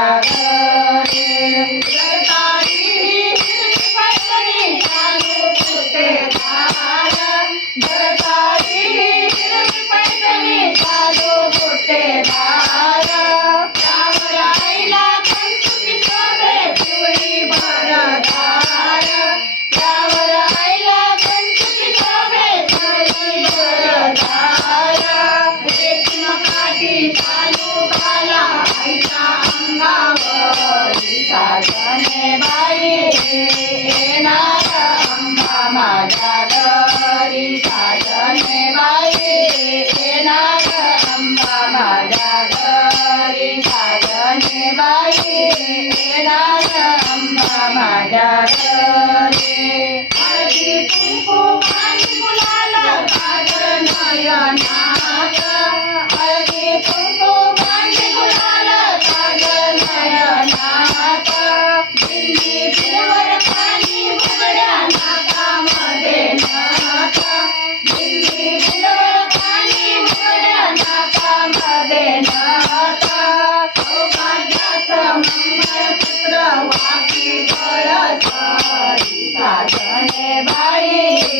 Selamat મને ભાઈ